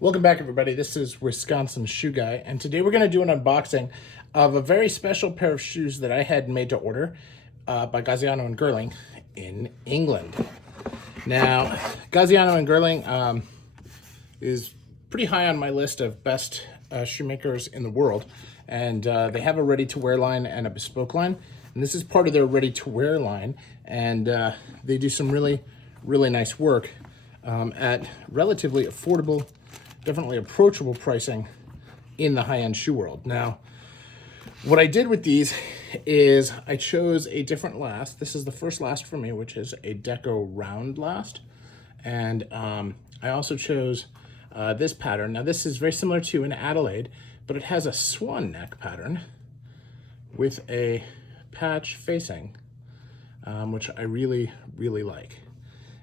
Welcome back, everybody. This is Wisconsin Shoe Guy, and today we're going to do an unboxing of a very special pair of shoes that I had made to order by Gaziano and Girling in England. Now, Gaziano and Girling is pretty high on my list of best shoemakers in the world, and they have a ready-to-wear line and a bespoke line, and this is part of their ready-to-wear line, and they do some really nice work at relatively affordable, definitely approachable pricing in the high-end shoe world. Now, what I did with these is I chose a different last. This is the first last for me, which is a Deco round last. And I also chose this pattern. Now, this is very similar to an Adelaide, but it has a swan neck pattern with a patch facing, which I really like.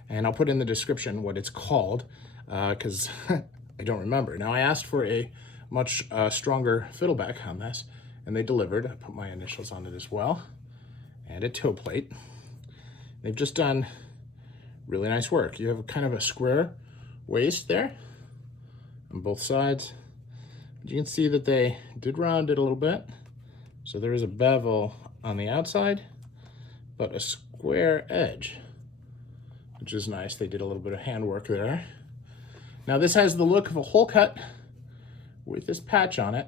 And I'll put in the description what it's called, because I don't remember. Now, I asked for a much stronger fiddleback on this, and they delivered. I put my initials on it as well, and a toe plate. They've just done really nice work. You have kind of a square waist there on both sides. But you can see that they did round it a little bit. So there is a bevel on the outside, but a square edge, which is nice. They did a little bit of handwork there. Now, this has the look of a hole cut with this patch on it.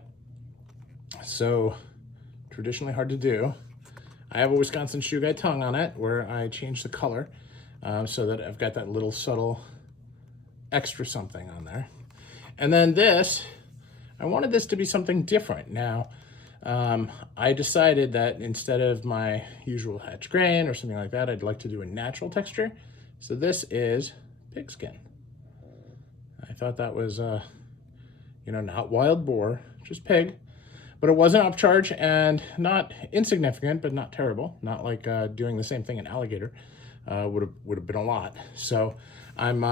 So, traditionally hard to do. I have a Wisconsin Shoe Guy tongue on it where I changed the color so that I've got that little subtle extra something on there. And then this, I wanted this to be something different. Now, I decided that instead of my usual hatch grain or something like that, I'd like to do a natural texture. So this is pigskin. I thought that was, not wild boar, just pig. But it was an upcharge and not insignificant, but not terrible. Not like doing the same thing in alligator would have been a lot. So I'm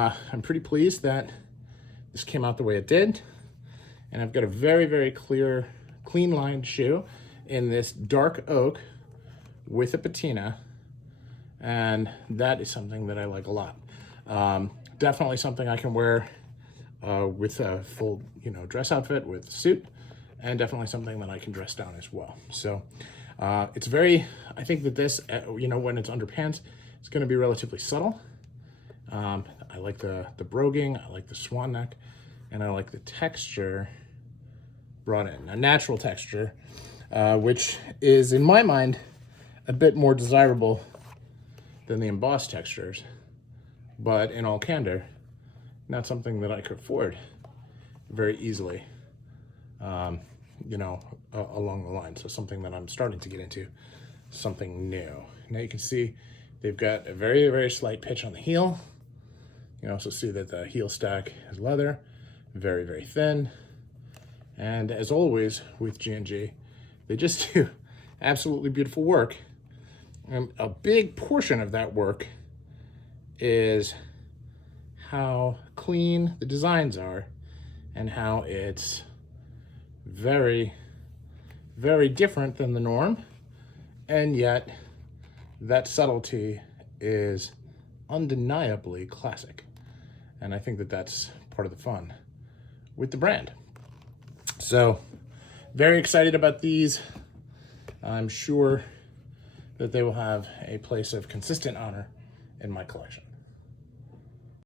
pretty pleased that this came out the way it did. And I've got a very clear, clean lined shoe in this dark oak with a patina. And that is something that I like a lot. Definitely something I can wear with a full, dress outfit with a suit, and definitely something that I can dress down as well. So it's I think that this, when it's underpants, it's going to be relatively subtle. I like the broguing, I like the swan neck, and I like the texture brought in. A natural texture, which is, in my mind, a bit more desirable than the embossed textures, but in all candor, not something that I could afford very easily, along the line. So something that I'm starting to get into, something new. Now you can see they've got a very slight pitch on the heel. You can also see that the heel stack is leather, very thin. And as always with G&G, they just do absolutely beautiful work. And a big portion of that work is how clean the designs are and how it's very different than the norm, and yet that subtlety is undeniably classic. And I think that that's part of the fun with the brand. So very excited about these. I'm sure that they will have a place of consistent honor in my collection.